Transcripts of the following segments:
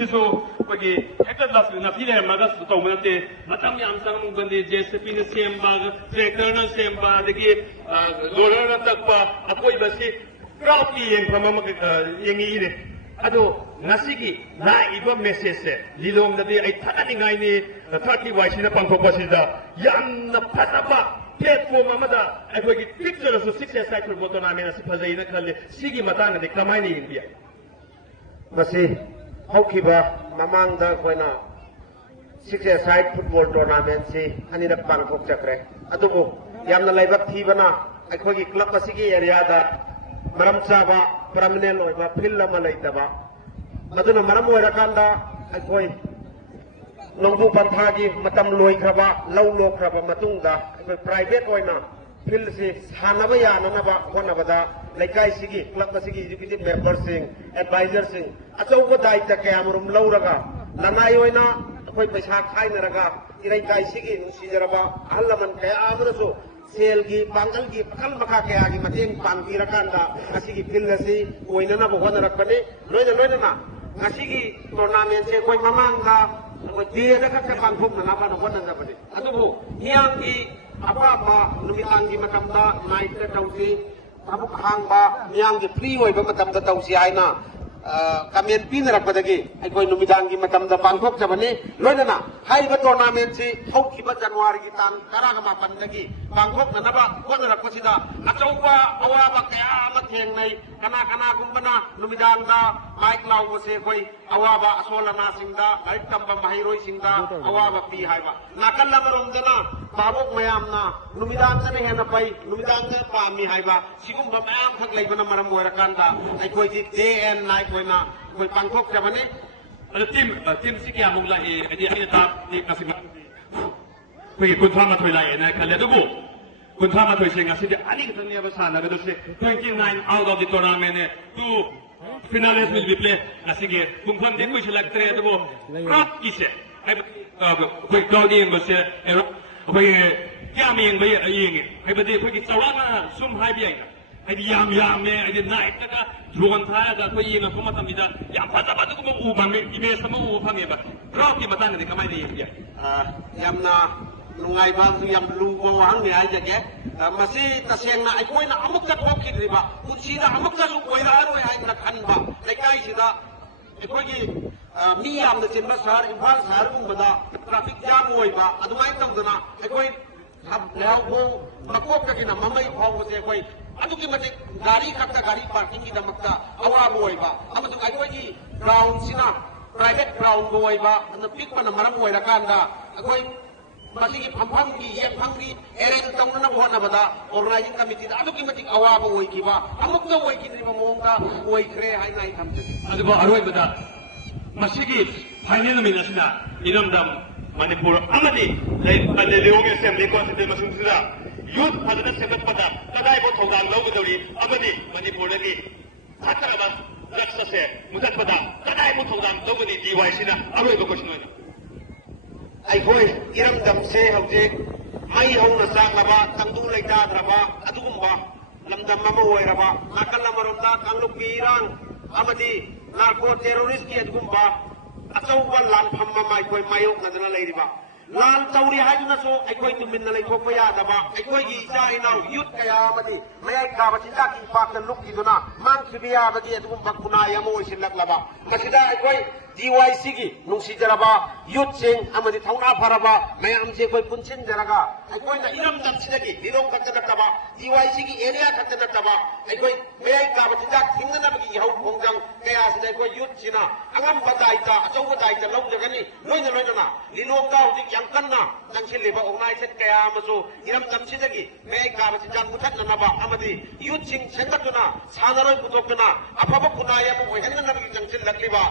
sisu bagi hektar las na pile magas to manate matam yam sang bandi JCP na semba tractor na semba degi loader na takpa akoi basi crowd ki yeng phamam yeng i ne ado ngasigi la iba message se lilom da ai thani ngai ni 30 YC na pangthok sida yam na phataba platform amada ai picture so success cycle tournament as phajai na khale sigi matang de kamai ni india masi haukiba mamang da koina success side football tournament si ani da pangthok chakre adubu yamna laibak thibana ai club asigi area da maram chaba permanent oiba field lama laitaba aduna maram oirakanda ai nongbu panthagi matam loi khraba lau lo khraba matungda private oina field si sanaba yanaba honabada laikai sigi club sigi executive members sing advisors sing achauba daita kayamrum lauraga lanai oina akoi paisa khainaraga irai kai sigi nusijaraba allaman kaya amraso selgi bangalgi pakal maka kaya gi mateng pangkirakanda asigi field si oina na bohana rakane loina na asigi tournament se koi mamanga dia ada kata pangkuk na napa napa nanda pada. Atau bu, yang di apa numitang di macam da naik ke tausi, apa hang ba, yang di free way ba macam da tausi aina, kamian pinrak pada ki, ai koi numitang di macam da pangkuk siapa ni, loina na, hai ba tournament si, hau kibat Januari kita, karang apa lagi, pangkuk na napa, kau nak pasti da, atau ba awal ba kaya amat yang nai, kana kumpana numitang da, baik lau se koi awaba asola na singda baik tamba mahiroi singda awaba pi haiba nakalla marom dana babok mayam na numidang sa ne hena pai numidang na pami haiba sigum ba mayam khak lai bana maram boirakanda ai koi ji JN nai koi na koi pangkok ja bane tim sikya mong lai ai ta ni kasima koi kun thama thoi lai na khale dubu kun thama thoi singa sidi ani khani aba sana ga dose 29 out of the tournament ne tu finales will be played asige kumpham de koi select tre to rat kise ai koi dog ing base koi yam ing bai ing ai bade koi ki chawla na sum hai bi ai yam me ai night ka drone tha ga koi ing ko matam ida yam phata ba ko u ban me image sama u phange ba rat ki matang de kamai de ya yamna nungai bang yang lu wang ni aja ke masih taseng na ai koi na amuk ka ko ki riba utsi da amuk ka lu koi da aro ai na khan ba lekai sida ai koi ki mi yam na chin ba sar imphal sar bung bada traffic jam oi ba adumai tam dana ai koi hab lau ko makok ka kina mamai phau ko se koi adu ki mate gari khakta gari parking ki damakta awa boi ba amatu ai koi ki ground sina private ground boi ba na pik pa na maram oi ra kan da ai koi masih pam ki yang pangki eren tong na bohana bada organizing committee da adu ki matik awaba oi ki ba amuk na oi ki ni mamong da oi kre hai nai tham je adu ba aroi bada masih ki final minasna inam dam manipur amadi le leong assembly constitution masung sida youth padana sebat pada kadai bo thogang lo gi dori amadi manipur lagi khatta ba laksa se mudat pada kadai bo thogang lo gi DY sina aroi ba question na ai koi iram dam se hauje mai hau na sa laba tangdu lai da draba adugumba lamdam mama oi raba nakal lamarom da kanglu pirang amadi narco terrorist ki adugumba achau ban lan phamma mai koi mayok nadana lai riba lan tauri hajuna so ai koi tumin na lai khokpa ya daba ai koi gi ja inau yut kaya amadi mai ka ba tinda ki pak na luk ki duna mang sibiya badi adugumba kuna ya mo silak laba masida ai koi DYC ki nungsi jaraba youth sing amadi thauna pharaba mayam je koi punchin jaraga ai koi na iram tam sidagi dirong katta taba DYC ki area katta taba ai koi mai ka ba tinda thingna na gi hau pongjang kaya sidai koi youth sina angam badai ta achau badai ta long jagani loina na lilom da hu yang kanna nang khile ba organization kaya maso iram tam sidagi mai ka ba tinda muthat na ba amadi youth sing sengatuna sanaroi putokna afaba kunaya mo henna na gi jangsil lakliba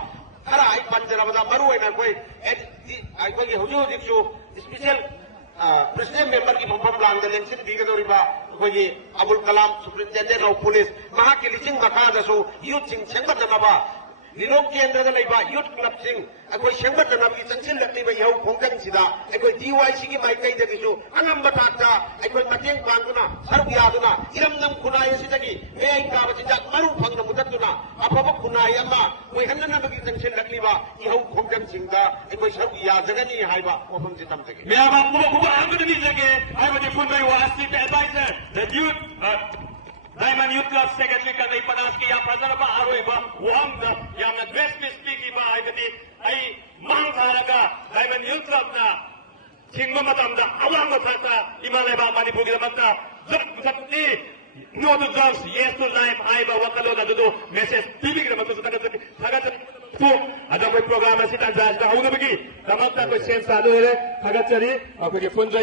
hara ai panjarabada maru ena koi ai koi hujo diksu special president member ki pham lang da lensin biga doriba koi Abul Kalam superintendent of police maha ki licing maka da so youth sing sengba na ba Lilong ꯀꯦꯟꯗ꯭ꯔꯗ ꯂꯩꯕ ꯌꯨꯠ ꯀ꯭ꯂꯕꯁꯤꯡ ꯑꯩꯈꯣꯏ ꯁꯦꯝꯒꯠꯅꯅꯕꯒꯤ ꯆꯪꯁꯤꯜꯂꯛꯂꯤꯕ ꯏꯍꯧ ꯈꯣꯡꯖꯪꯁꯤꯗ ꯑꯩꯈꯣꯏ DYCꯒꯤ ꯃꯥꯏꯀꯩꯗꯒꯤꯁꯨ ꯑꯉꯝꯕ ꯊꯥꯛꯇ ꯑꯩꯈꯣꯏ ꯃꯇꯦꯡ ꯄꯥꯡꯗꯨꯅ ꯁꯔꯨꯛ ꯌꯥꯗꯨꯅ ꯏꯔꯝꯗꯝ ꯈꯨꯟꯅꯥꯏ ꯑꯁꯤꯗꯒꯤ ꯃꯌꯥꯏ ꯀꯥꯕ ꯆꯤꯟꯖꯥꯛ ꯃꯔꯨ ꯐꯪꯅ ꯃꯨꯊꯠꯇꯨꯅ ꯑꯐꯕ ꯈꯨꯟꯅꯥꯏ ꯑꯃ ꯑꯣꯏꯍꯟꯅꯅꯕꯒꯤ ꯆꯪꯁꯤꯜꯂꯛꯂꯤꯕ ꯏꯍꯧ ꯈꯣꯡꯖꯪꯁꯤꯡꯗ ꯑꯩꯈꯣꯏ ꯁꯔꯨꯛ ꯌꯥꯖꯒꯅꯤ ꯍꯥꯏꯕ ꯋꯥꯐꯝꯁꯤ ꯊꯝꯖꯒꯦ. Miyama kuba ang ganda nizage ay mati funday wa asip advisor the youth Diamond Youth Club Secretary ka ay panaski ya pradana ba aroy ba wang da yang na dress speaking ba ay mati ay mang talaga Diamond Youth Club na tingma matamda awang matata imalay ba Manipur naman na zakti no to drugs yes to life ay ba wakalo na dudu message TV naman to sa taga to ada ko programa si Tanzania na huna bagi tamat na ko sense ado hele taga chari ako ke funday